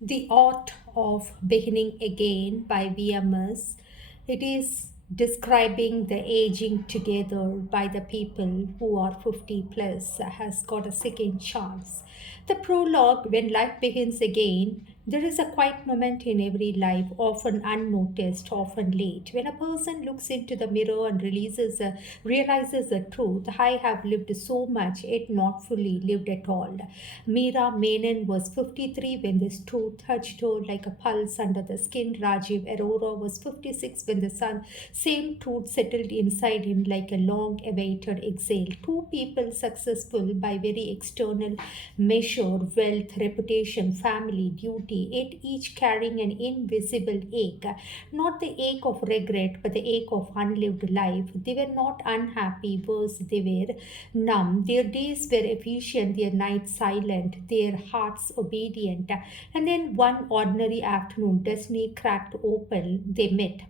The Art of Beginning Again by VMS. It is describing the aging together by the people who are 50 plus has got a second chance. The prologue, when life begins again, there is a quiet moment in every life, often unnoticed, often late. When a person looks into the mirror and realizes the truth, I have lived so much, yet not fully lived at all. Meera Menon was 53 when this truth touched her like a pulse under the skin. Rajiv Arora was 56 when the same truth settled inside him like a long awaited exhale. Two people successful by very external measure, wealth, reputation, family, duty, yet each carrying an invisible ache. Not the ache of regret, but the ache of unlived life. They were not unhappy, worse, they were numb. Their days were efficient, their nights silent, their hearts obedient. And then one ordinary afternoon, destiny cracked open, they met.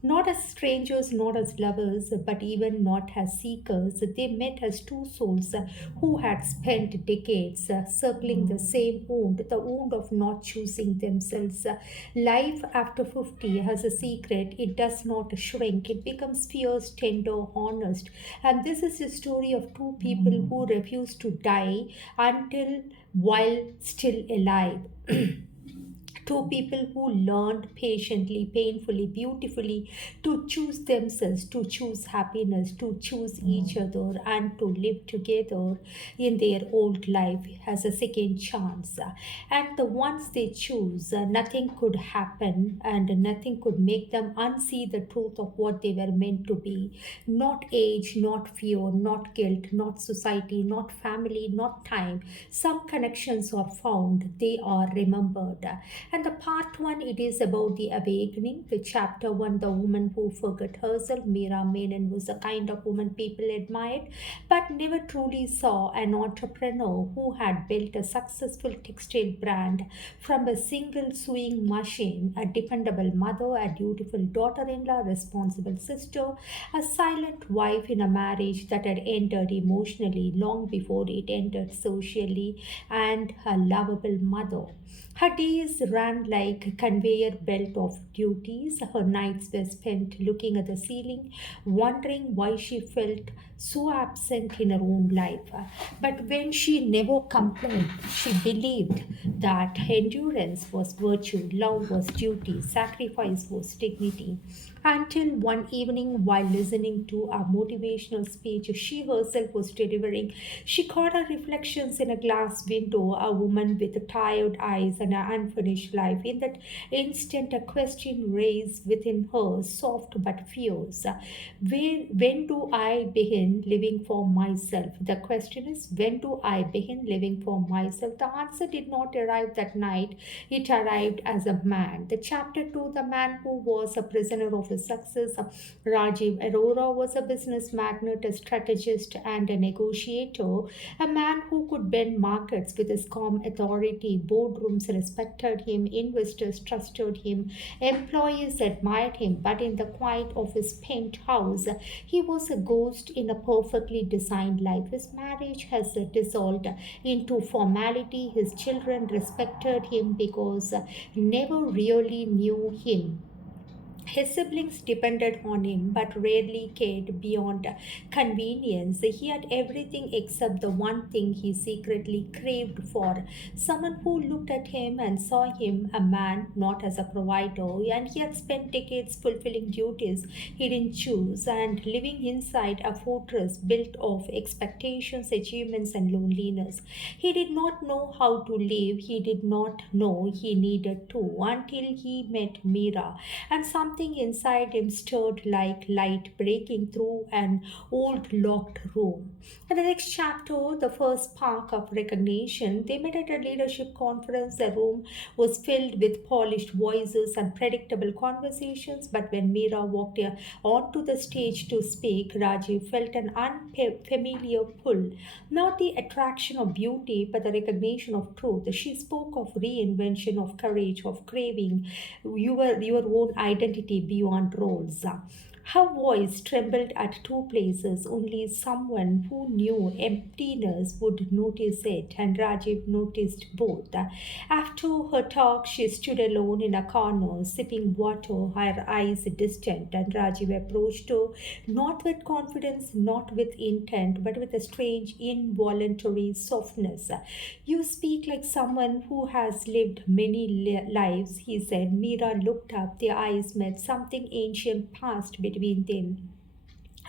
Not as strangers, not as lovers, but even not as seekers. They met as two souls who had spent decades circling the same wound, the wound of not choosing themselves. Life after 50 has a secret. It does not shrink, it becomes fierce, tender, honest. And this is a story of two people who refuse to die until while still alive. Two people who learned patiently, painfully, beautifully to choose themselves, to choose happiness, to choose each other, and to live together in their old life as a second chance. And the ones they choose, nothing could happen and nothing could make them unsee the truth of what they were meant to be. Not age, not fear, not guilt, not society, not family, not time. Some connections are found, they are remembered. And the part one, it is about the awakening. The chapter one, the woman who forgot herself. Meera Menon was the kind of woman people admired, but never truly saw. An entrepreneur who had built a successful textile brand from a single sewing machine, a dependable mother, a dutiful daughter-in-law, responsible sister, a silent wife in a marriage that had ended emotionally long before it ended socially, and a lovable mother. Her days ran like a conveyor belt of duties. Her nights were spent looking at the ceiling, wondering why she felt so absent in her own life. But when she never complained, she believed that endurance was virtue, love was duty, sacrifice was dignity. Until one evening, while listening to a motivational speech she herself was delivering, she caught her reflections in a glass window, a woman with tired eyes and an unfinished life. In that instant, a question raised within her, soft but fierce. When do I begin living for myself? The question is, when do I begin living for myself? The answer did not arrive that night, it arrived as a man. The chapter 2, the man who was a prisoner of his success. Rajiv Arora was a business magnate, a strategist, and a negotiator, a man who could bend markets with his calm authority. Boardrooms respected him, investors trusted him, employees admired him, but in the quiet of his penthouse, he was a ghost in a perfectly designed life. His marriage has dissolved into formality. His children respected him because never really knew him. His siblings depended on him but rarely cared beyond convenience. He had everything except the one thing he secretly craved for, someone who looked at him and saw him a man, not as a provider. And he had spent decades fulfilling duties he didn't choose and living inside a fortress built of expectations, achievements, and loneliness. He did not know how to live, he did not know he needed to until he met Mira, and something inside him stirred like light breaking through an old locked room. In the next chapter, the first spark of recognition, they met at a leadership conference. The room was filled with polished voices and predictable conversations, but when Meera walked onto the stage to speak, Rajiv felt an unfamiliar pull. Not the attraction of beauty, but the recognition of truth. She spoke of reinvention, of courage, of craving your own identity beyond roles. Her voice trembled at two places. Only someone who knew emptiness would notice it, and Rajiv noticed both. After her talk, she stood alone in a corner, sipping water, her eyes distant, and Rajiv approached her not with confidence, not with intent, but with a strange, involuntary softness. You speak like someone who has lived many lives, he said. Mira looked up, their eyes met, something ancient passed between them,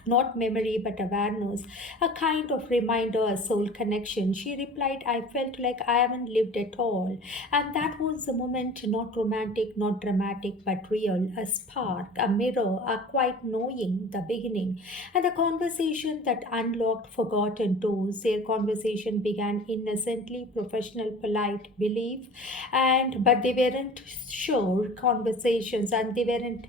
not memory but awareness, a kind of reminder, a soul connection. She replied, I felt like I haven't lived at all. And that was the moment, not romantic, not dramatic, but real, a spark, a mirror, a quiet knowing, the beginning. And the conversation that unlocked forgotten doors. Their conversation began innocently, professional, polite, belief, and but they weren't sure conversations, and they weren't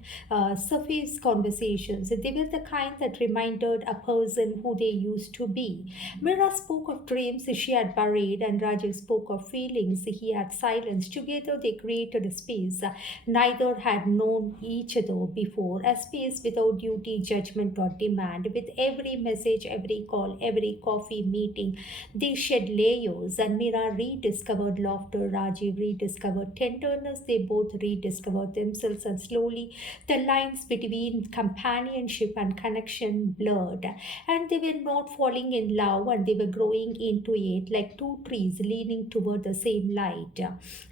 surface conversations. They were the kind that reminded a person who they used to be. Mira spoke of dreams she had buried, and Rajiv spoke of feelings he had silenced. Together, they created a space. Neither had known each other before, a space without duty, judgment, or demand. With every message, every call, every coffee meeting, they shed layers, and Mira rediscovered laughter. Rajiv rediscovered tenderness. They both rediscovered themselves, and slowly the lines between companionship and connection blurred, and they were not falling in love, and they were growing into it like two trees leaning toward the same light.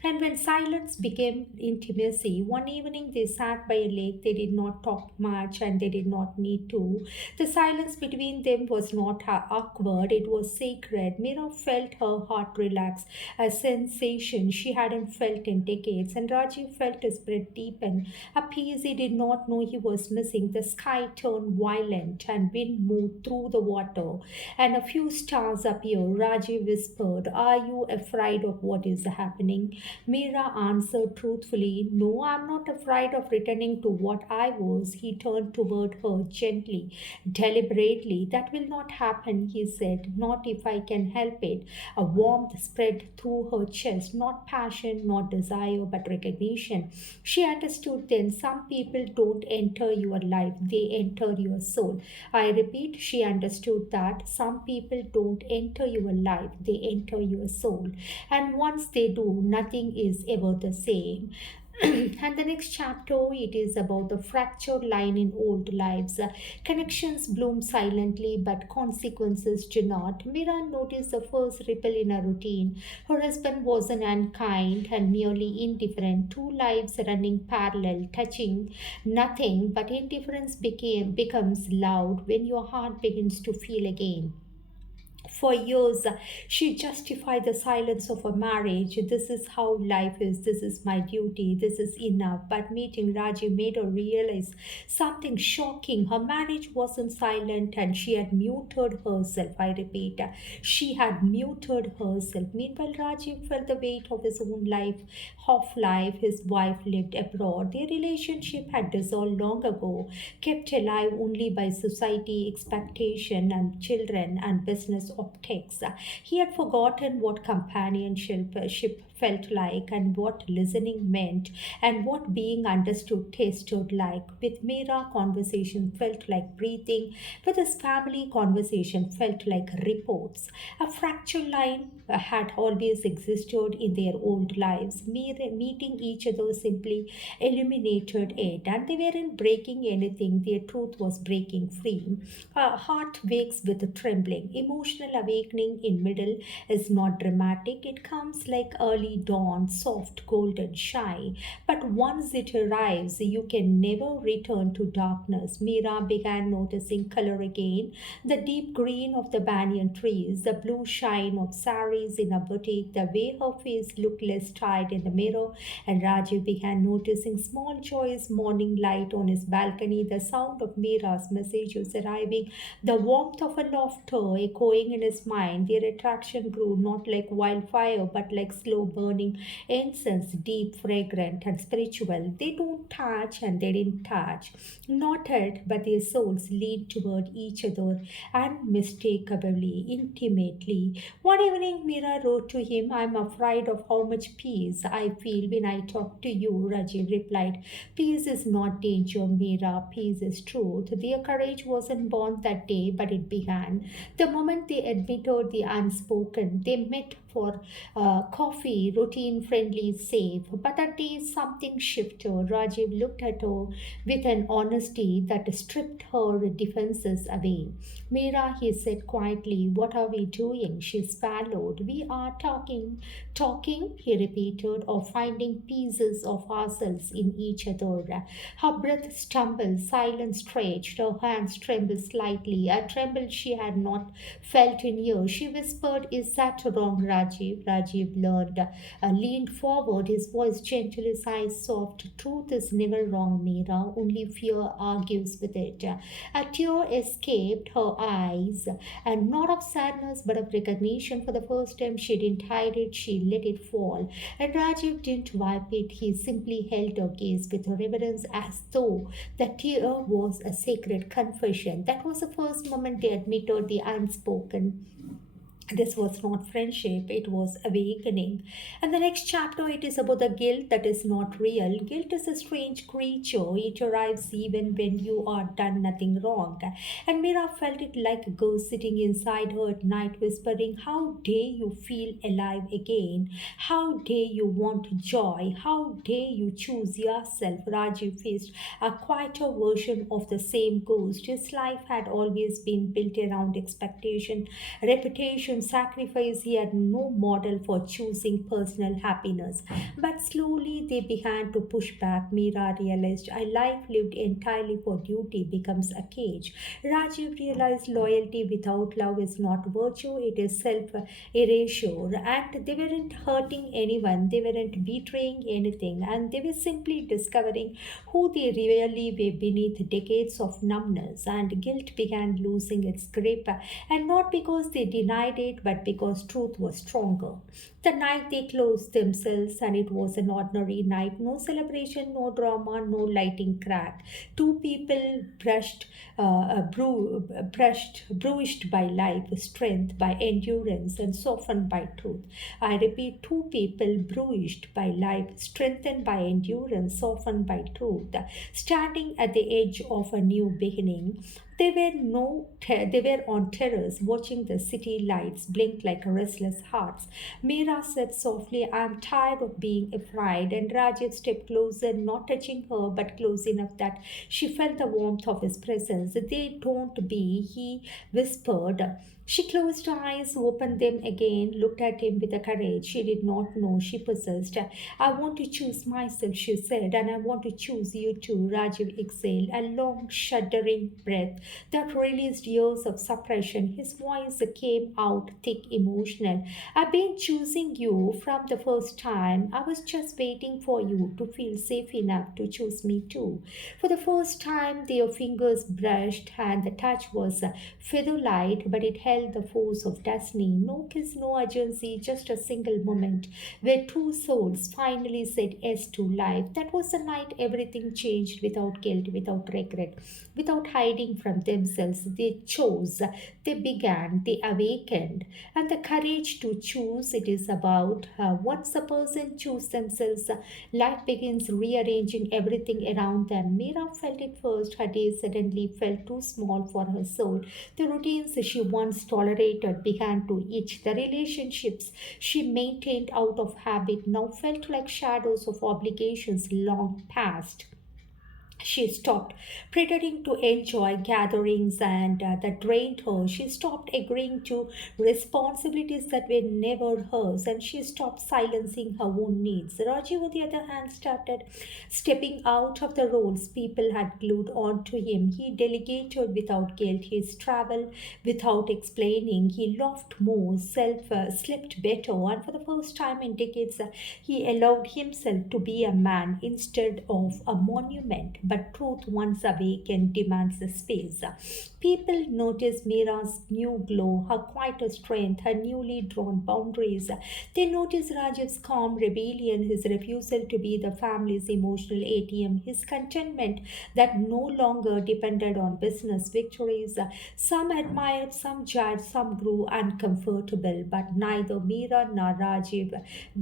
And when silence became intimacy, one evening they sat by a lake. They did not talk much, and they did not need to. The silence between them was not awkward, it was sacred. Mira felt her heart relax, a sensation she hadn't felt in decades, and Rajiv felt his breath deepen, a peace he did not know he was missing. The sky turned violent, and wind moved through the water, and a few stars appeared. Rajiv whispered, Are you afraid of what is happening? Mira answered truthfully, No, I'm not afraid of returning to what I was. He turned toward her gently, deliberately. That will not happen, he said, not if I can help it. A warmth spread through her chest, not passion, not desire, but recognition. She understood then, some people don't enter your life, they enter your soul. I repeat, she understood that some people don't enter your life, they enter your soul. And once they do, nothing is ever the same. And the next chapter, it is about the fractured line in old lives. Connections bloom silently, but consequences do not. Mira noticed the first ripple in her routine. Her husband wasn't unkind and merely indifferent. Two lives running parallel, touching nothing, but indifference becomes loud when your heart begins to feel again. For years, she justified the silence of a marriage. This is how life is. This is my duty. This is enough. But meeting Raji made her realize something shocking. Her marriage wasn't silent, and she had muted herself. I repeat, she had muted herself. Meanwhile, Raji felt the weight of his own life. His wife lived abroad. Their relationship had dissolved long ago, kept alive only by society, expectation, and children and business optics. He had forgotten what companionship felt like, and what listening meant, and what being understood tasted like. With Mira, conversation felt like breathing. With his family, conversation felt like reports. A fracture line had always existed in their old lives. Meeting each other simply eliminated it, and they weren't breaking anything. Their truth was breaking free. Heart wakes with trembling. Emotional awakening in middle is not dramatic. It comes like early dawn, soft, golden, shy. But once it arrives, you can never return to darkness. Mira began noticing color again. The deep green of the banyan trees, the blue shine of saris in a boutique, the way her face looked less tired in the mirror, and Rajiv began noticing small joys, morning light on his balcony, the sound of Mira's messages arriving, the warmth of a laughter echoing in his mind. Their attraction grew not like wildfire but like slow burning incense, deep, fragrant, and spiritual. They don't touch and they didn't touch. Not it, but their souls leaned toward each other unmistakably, intimately. One evening, Mira wrote to him, I'm afraid of how much peace I feel when I talk to you. Rajiv replied, peace is not danger, Mira. Peace is truth. Their courage wasn't born that day, but it began. The moment they admitted the unspoken, they met for coffee, routine, friendly, safe. But that day something shifted. Rajiv looked at her with an honesty that stripped her defenses away. Mira, he said quietly, what are we doing? She swallowed. We are talking. Talking, he repeated, of finding pieces of ourselves in each other. Her breath stumbled, silence stretched, her hands trembled slightly, a tremble she had not felt in years. She whispered, is that wrong, Rajiv? Rajiv leaned forward, his voice gentle, his eyes soft. Truth is never wrong, Mira, only fear argues with it. A tear escaped her eyes, and not of sadness but of recognition. For the first time, she didn't hide it, she let it fall. And Rajiv didn't wipe it, he simply held her gaze with reverence as though the tear was a sacred confession. That was the first moment they admitted the unspoken. This was not friendship, it was awakening. And the next chapter, it is about the guilt that is not real. Guilt is a strange creature, it arrives even when you are done nothing wrong. And Mira felt it like a ghost sitting inside her at night, whispering, how dare you feel alive again? How dare you want joy? How dare you choose yourself? Rajiv faced a quieter version of the same ghost. His life had always been built around expectation, reputation, sacrifice. He had no model for choosing personal happiness. But slowly they began to push back. Mira realized a life lived entirely for duty becomes a cage. Rajiv realized loyalty without love is not virtue, it is self erasure. And they weren't hurting anyone, they weren't betraying anything, and they were simply discovering who they really were beneath decades of numbness. And guilt began losing its grip, and not because they denied it, but because truth was stronger. The night they closed themselves, and it was an ordinary night, no celebration, no drama, no lighting cracked. Two people bruised by life, strength by endurance, and softened by truth. I repeat, two people bruised by life, strengthened by endurance, softened by truth, standing at the edge of a new beginning. They were on terrace watching the city lights blink like restless hearts. Meera said softly, I'm tired of being afraid. And Rajiv stepped closer, not touching her, but close enough that she felt the warmth of his presence. They don't be, he whispered. She closed her eyes, opened them again, looked at him with a courage she did not know she possessed. I want to choose myself, she said, and I want to choose you too. Rajiv exhaled a long, shuddering breath that released years of suppression. His voice came out thick, emotional. I've been choosing you from the first time. I was just waiting for you to feel safe enough to choose me too. For the first time, their fingers brushed, and the touch was feather light, but it held the force of destiny. No kiss, no urgency, just a single moment where two souls finally said yes to life. That was the night everything changed without guilt, without regret, without hiding from themselves. They chose, they began, they awakened. And the courage to choose, it is about once a person chooses themselves, life begins rearranging everything around them. Mira felt it first. Her days suddenly felt too small for her soul. The routines she once tolerated began to itch. The relationships she maintained out of habit now felt like shadows of obligations long past. She stopped pretending to enjoy gatherings and that drained her. She stopped agreeing to responsibilities that were never hers, and she stopped silencing her own needs. Rajiv, on the other hand, started stepping out of the roles people had glued onto him. He delegated without guilt. He traveled without explaining. He laughed more, slept better, and for the first time in decades, he allowed himself to be a man instead of a monument. But truth, once awakened, demands a space. People noticed Mira's new glow, her quieter strength, her newly drawn boundaries. They noticed Rajiv's calm rebellion, his refusal to be the family's emotional ATM, his contentment that no longer depended on business victories. Some admired, some judged, some grew uncomfortable, but neither Mira nor Rajiv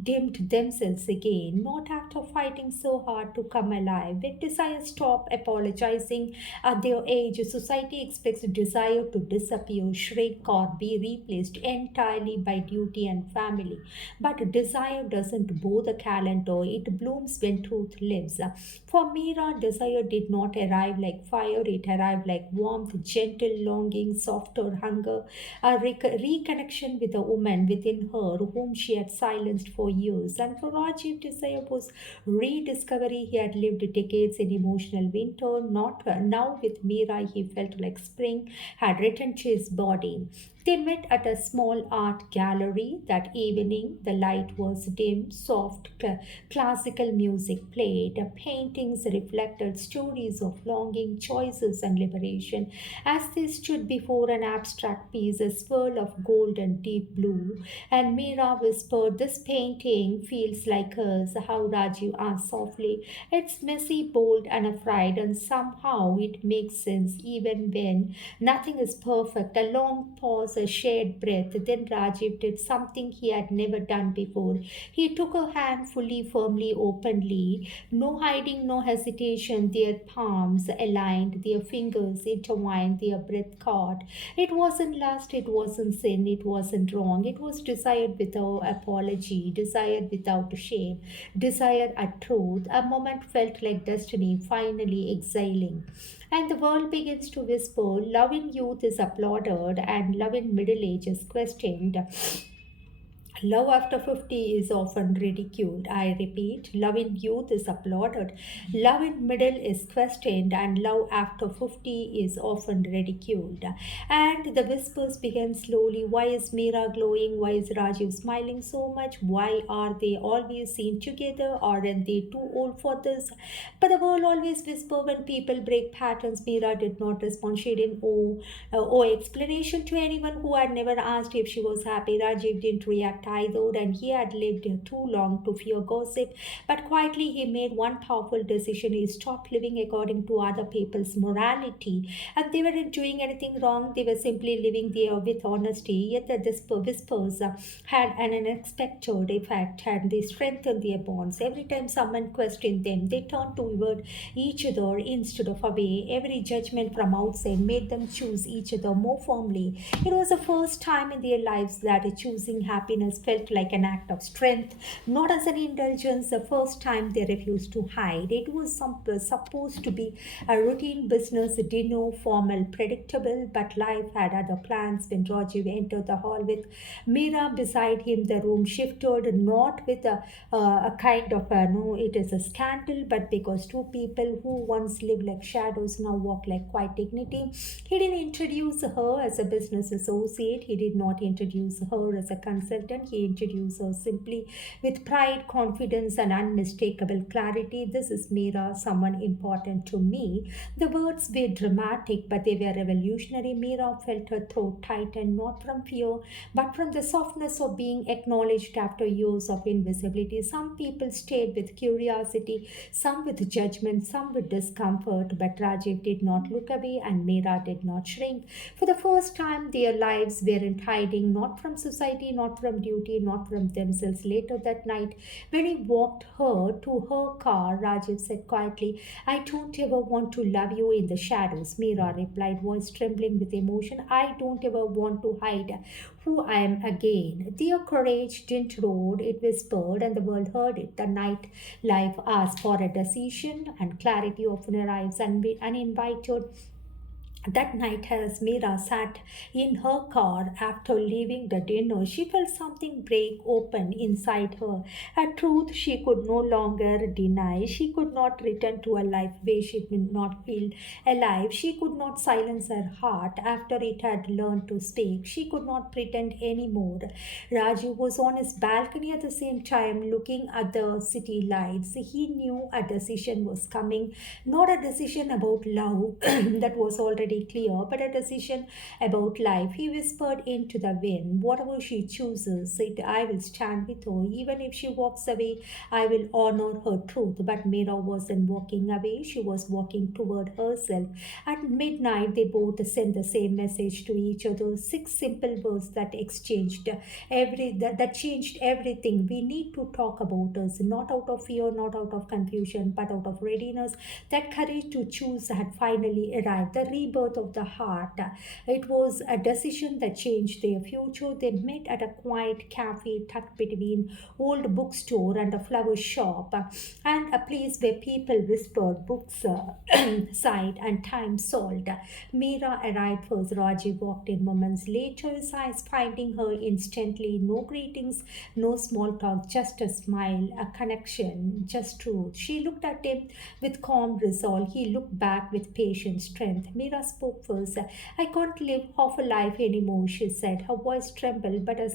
dimmed themselves again, not after fighting so hard to come alive. When desire stopped apologizing at their age, society expects desire to disappear, shrink, or be replaced entirely by duty and family. But desire doesn't bow the calendar, it blooms when truth lives. For Mira, desire did not arrive like fire, it arrived like warmth, gentle longing, softer hunger, a reconnection with a woman within her whom she had silenced for years. And for Rajiv, desire was rediscovery. He had lived decades in emotional winter, not now with Mira, he felt like spring had returned to his body. They met at a small art gallery that evening. The light was dim, soft, classical music played. Paintings reflected stories of longing, choices, and liberation. As they stood before an abstract piece, a swirl of gold and deep blue, and Meera whispered, "This painting feels like hers." How Rajiv asked softly, "It's messy, bold, and afraid, and somehow it makes sense even when nothing is perfect." A long pause, a shared breath. Then Rajiv did something he had never done before. He took her hand fully, firmly, openly. No hiding, no hesitation. Their palms aligned, their fingers intertwined, their breath caught. It wasn't lust, it wasn't sin, it wasn't wrong. It was desired without apology, desired without shame, desire at truth. A moment felt like destiny finally exhaling. And the world begins to whisper, love in youth is applauded and love in middle age is questioned. Love after 50 is often ridiculed. I repeat, love in youth is applauded, love in middle is questioned, and love after 50 is often ridiculed. And the whispers began slowly. Why is Meera glowing? Why is Rajiv smiling so much? Why are they always seen together? Aren't they too old for this? But the world always whispers when people break patterns. Meera did not respond. She didn't owe explanation to anyone who had never asked if she was happy. Rajiv didn't react either, and he had lived too long to fear gossip. But quietly, he made one powerful decision. He stopped living according to other people's morality. And they weren't doing anything wrong, they were simply living there with honesty. Yet the whispers had an unexpected effect, and they strengthened their bonds. Every time someone questioned them, they turned toward each other instead of away. Every judgment from outside made them choose each other more firmly. It was the first time in their lives that choosing happiness felt like an act of strength, not as an indulgence. The first time they refused to hide. It was supposed to be a routine business dinner, formal, predictable, but life had other plans. When Rajiv entered the hall with Mira beside him, the room shifted, not with a kind of no, it is a scandal, but because two people who once lived like shadows now walk like quiet dignity. He didn't introduce her as a business associate, he did not introduce her as a consultant, he introduced her simply with pride, confidence, and unmistakable clarity. "This is Mira, someone important to me." The words were dramatic, but they were revolutionary. Mira felt her throat tighten, not from fear, but from the softness of being acknowledged after years of invisibility. Some people stayed with curiosity, some with judgment, some with discomfort, but Rajiv did not look away and Mira did not shrink. For the first time, their lives weren't hiding, not from society, not from duty, not from themselves. Later that night, when he walked her to her car, Rajiv said quietly, "I don't ever want to love you in the shadows." Mira replied, voice trembling with emotion, "I don't ever want to hide who I am again." Their courage didn't roar, it whispered, and the world heard it. The night life asked for a decision, and clarity often arrives uninvited. That night, as Mira sat in her car after leaving the dinner, she felt something break open inside her. A truth she could no longer deny. She could not return to a life where she did not feel alive. She could not silence her heart after it had learned to speak. She could not pretend anymore. Raju was on his balcony at the same time, looking at the city lights. He knew a decision was coming, not a decision about love that was already very clear, but a decision about life. He whispered into the wind, whatever she chooses, I will stand with her. Even if she walks away, I will honor her truth. But Mira wasn't walking away, she was walking toward herself. At midnight, they both sent the same message to each other, six simple words that exchanged that changed everything. We need to talk about us, not out of fear, not out of confusion, but out of readiness. That courage to choose had finally arrived. The rebirth of the heart. It was a decision that changed their future. They met at a quiet cafe tucked between old bookstore and a flower shop, and a place where people whispered, books sighed, and time sold. Meera arrived first. Rajiv walked in moments later, his eyes finding her instantly. No greetings, no small talk, just a smile, a connection, just truth. She looked at him with calm resolve. He looked back with patient strength. Meera spoke first. I can't live half a life anymore, she said. Her voice trembled, but her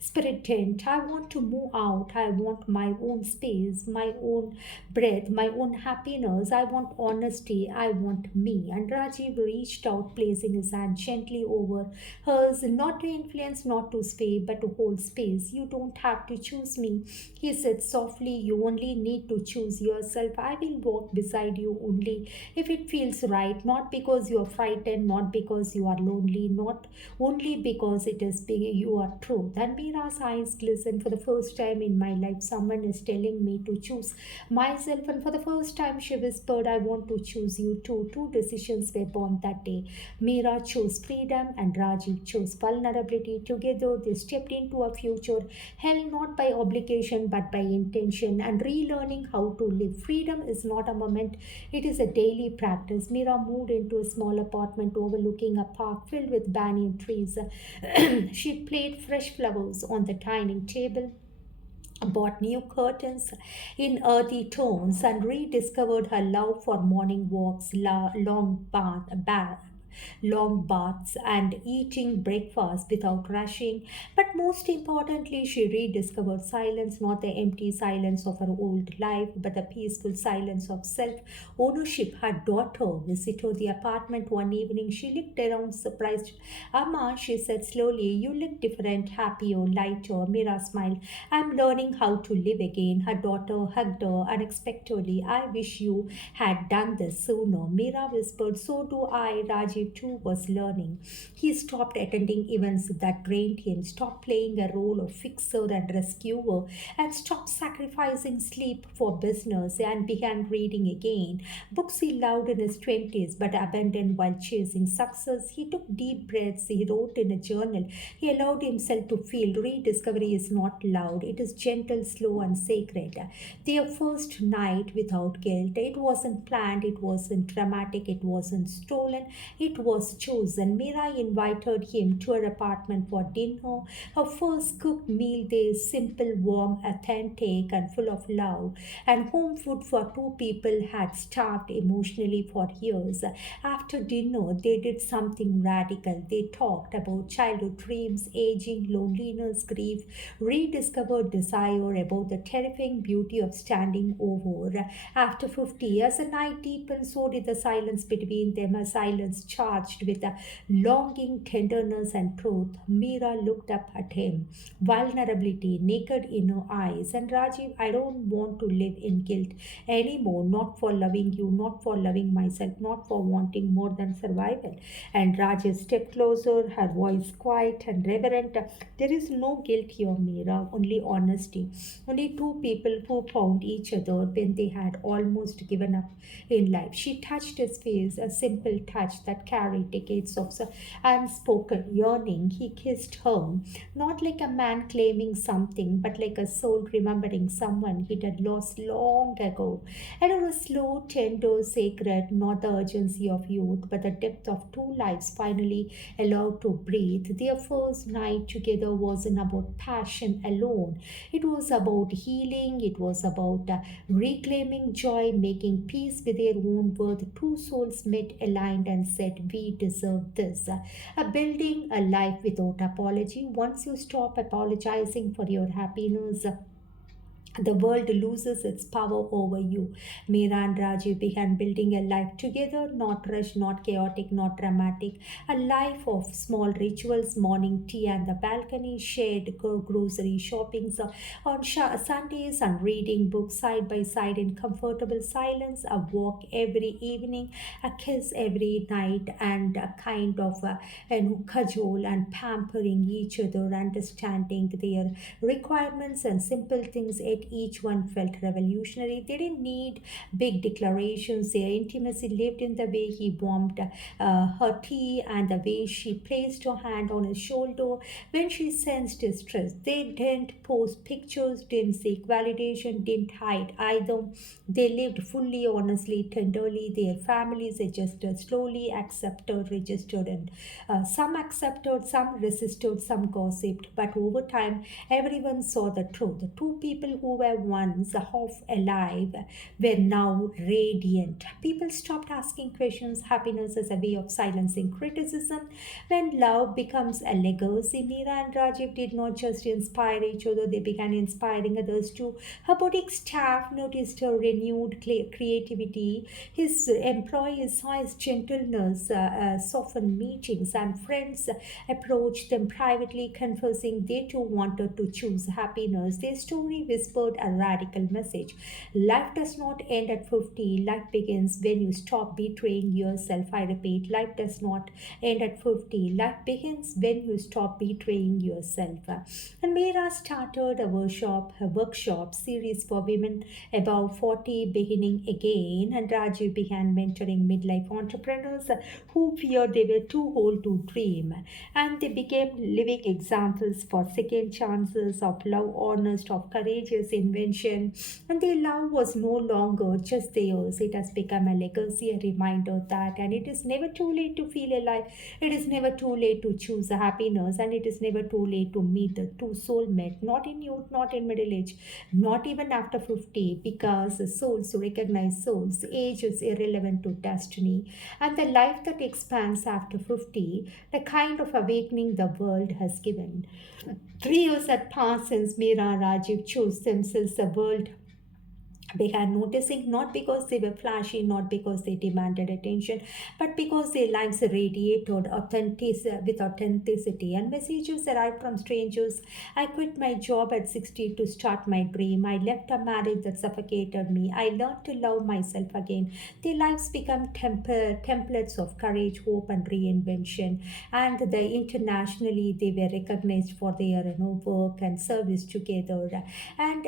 spirit didn't. I want to move out. I want my own space, my own breath, my own happiness. I want honesty. I want me. And Rajiv reached out, placing his hand gently over hers, not to influence, not to sway, but to hold space. You don't have to choose me, he said softly. You only need to choose yourself. I will walk beside you only if it feels right, not because you are frightened, not because you are lonely, not only because it is you are truth. And Mira's eyes glistened. For the first time in my life, someone is telling me to choose myself, and for the first time, she whispered, I want to choose you too. Two decisions were born that day. Mira chose freedom, and Rajiv chose vulnerability. Together, they stepped into a future held not by obligation but by intention, and relearning how to live. Freedom is not a moment, it is a daily practice. Mira moved into a small apartment overlooking a park filled with banyan trees. She played fresh flowers on the dining table, bought new curtains in earthy tones, and rediscovered her love for morning walks, long baths, and eating breakfast without rushing. But most importantly, she rediscovered silence, not the empty silence of her old life, but the peaceful silence of self ownership. Her daughter visited the apartment one evening. She looked around surprised. Amma, she said slowly, you look different, happier, lighter. Mira smiled. I'm learning how to live again. Her daughter hugged her unexpectedly. I wish you had done this sooner. Mira whispered, so do I. Rajiv too was learning. He stopped attending events that drained him, stopped playing a role of fixer and rescuer, and stopped sacrificing sleep for business, and began reading again. Books he loved in his 20s but abandoned while chasing success. He took deep breaths. He wrote in a journal. He allowed himself to feel. Rediscovery is not loud, it is gentle, slow, and sacred. Their first night without guilt. It wasn't planned, it wasn't dramatic, it wasn't stolen, it was chosen. Mira invited him to her apartment for dinner. Her first cooked meal there, simple, warm, authentic, and full of love. And home food for two people had starved emotionally for years. After dinner, they did something radical. They talked about childhood dreams, aging, loneliness, grief, rediscovered desire, about the terrifying beauty of standing over. After 50 years, the night deepened, so did the silence between them, a silence charged with a longing, tenderness, and truth. Mira looked up at him, vulnerability naked in her eyes. And Rajiv, I don't want to live in guilt anymore, not for loving you, not for loving myself, not for wanting more than survival. And Rajiv stepped closer, her voice quiet and reverent. There is no guilt here, Mira, only honesty. Only two people who found each other when they had almost given up in life. She touched his face, a simple touch that carried decades of unspoken yearning. He kissed her, not like a man claiming something, but like a soul remembering someone he had lost long ago. And it was slow, tender, sacred, not the urgency of youth, but the depth of two lives finally allowed to breathe. Their first night together wasn't about passion alone. It was about healing, it was about reclaiming joy, making peace with their own worth. Two souls met, aligned, and said, we deserve this. Building a life without apology. Once you stop apologizing for your happiness, the world loses its power over you. Meera and Rajiv began building a life together, not rushed, not chaotic, not dramatic. A life of small rituals, morning tea and the balcony, shared grocery shoppings on Sundays, and reading books side by side in comfortable silence, a walk every evening, a kiss every night, and a kind of cajole and pampering each other, understanding their requirements and simple things, yet each one felt revolutionary. They didn't need big declarations. Their intimacy lived in the way he warmed her tea and the way she placed her hand on his shoulder when she sensed distress. They didn't post pictures, didn't seek validation, didn't hide either. They lived fully, honestly, tenderly. Their families adjusted slowly, accepted, registered, and some accepted, some resisted, some gossiped. But over time, everyone saw the truth. The two people who were once half alive were now radiant. People stopped asking questions. Happiness as a way of silencing criticism. When love becomes a legacy, Meera and Rajiv did not just inspire each other, they began inspiring others too. Her boutique staff noticed her renewed creativity. His employees saw his gentleness, soften meetings, and friends approached them privately, confessing they too wanted to choose happiness. Their story whispered a radical message. Life does not end at 50. Life begins when you stop betraying yourself. I repeat, life does not end at 50. Life begins when you stop betraying yourself. And Meera started a workshop series for women above 40, beginning again. And Rajiv began mentoring midlife entrepreneurs who feared they were too old to dream. And they became living examples for second chances of love, honest, of courageous invention. And their love was no longer just theirs, it has become a legacy, a reminder that, and it is never too late to feel alive, it is never too late to choose happiness, and it is never too late to meet the two soulmate, not in youth, not in middle age, not even after 50, because souls recognize souls. Age is irrelevant to destiny, and the life that expands after 50, the kind of awakening the world has given. 3 years had passed since Meera and Rajiv chose themselves. The world began noticing, not because they were flashy, not because they demanded attention, but because their lives radiated with authenticity. And messages arrived from strangers. I quit my job at 60 to start my dream. I left a marriage that suffocated me. I learned to love myself again. Their lives become templates of courage, hope, and reinvention. And internationally, they were recognized for their work and service together. And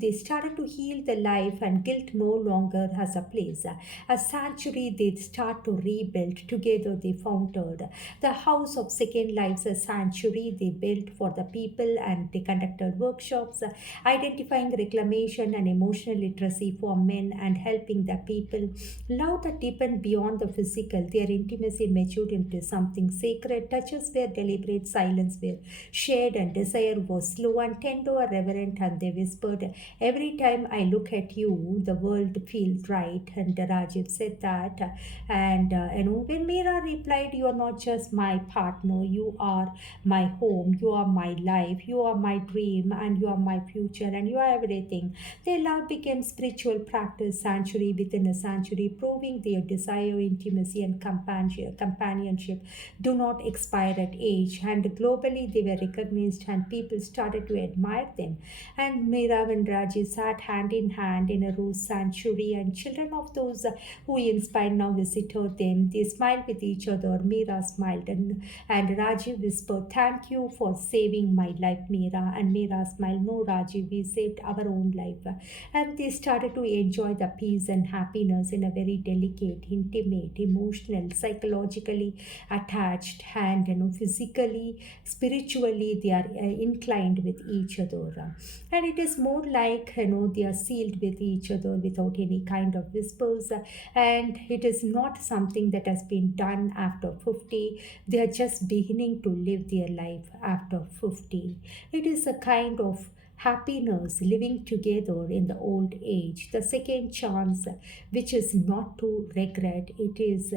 they started to heal the life, and guilt no longer has a place. A sanctuary they start to rebuild together. They founded the House of Second Lives, a sanctuary they built for the people, and they conducted workshops identifying reclamation and emotional literacy for men, and helping the people love that deepened beyond the physical. Their intimacy matured into something sacred. Touches were deliberate, silence were shared, and desire was slow and tender, reverent, and they whispered, every time I look at you, the world feels right. And Rajiv said that. And when Meera replied, you are not just my partner, you are my home, you are my life, you are my dream, and you are my future, and you are everything. Their love became spiritual practice, sanctuary within a sanctuary, proving their desire, intimacy, and companionship do not expire at age. And globally, they were recognized, and people started to admire them. And Meera and Raji sat hand in hand in a rose sanctuary, and children of those who inspired now visited them. They smiled with each other. Meera smiled, and Raji whispered, thank you for saving my life, Meera. And Meera smiled, no, Raji, we saved our own life. And they started to enjoy the peace and happiness in a very delicate, intimate, emotional, psychologically attached, and physically, spiritually, they are inclined with each other. And it is more like they are sealed with each other without any kind of whispers. And it is not something that has been done after 50. They are just beginning to live their life after 50. It is a kind of happiness living together in the old age, the second chance, which is not to regret. It is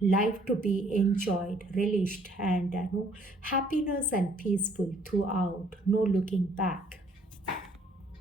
life to be enjoyed, relished, and happiness and peaceful throughout, no looking back.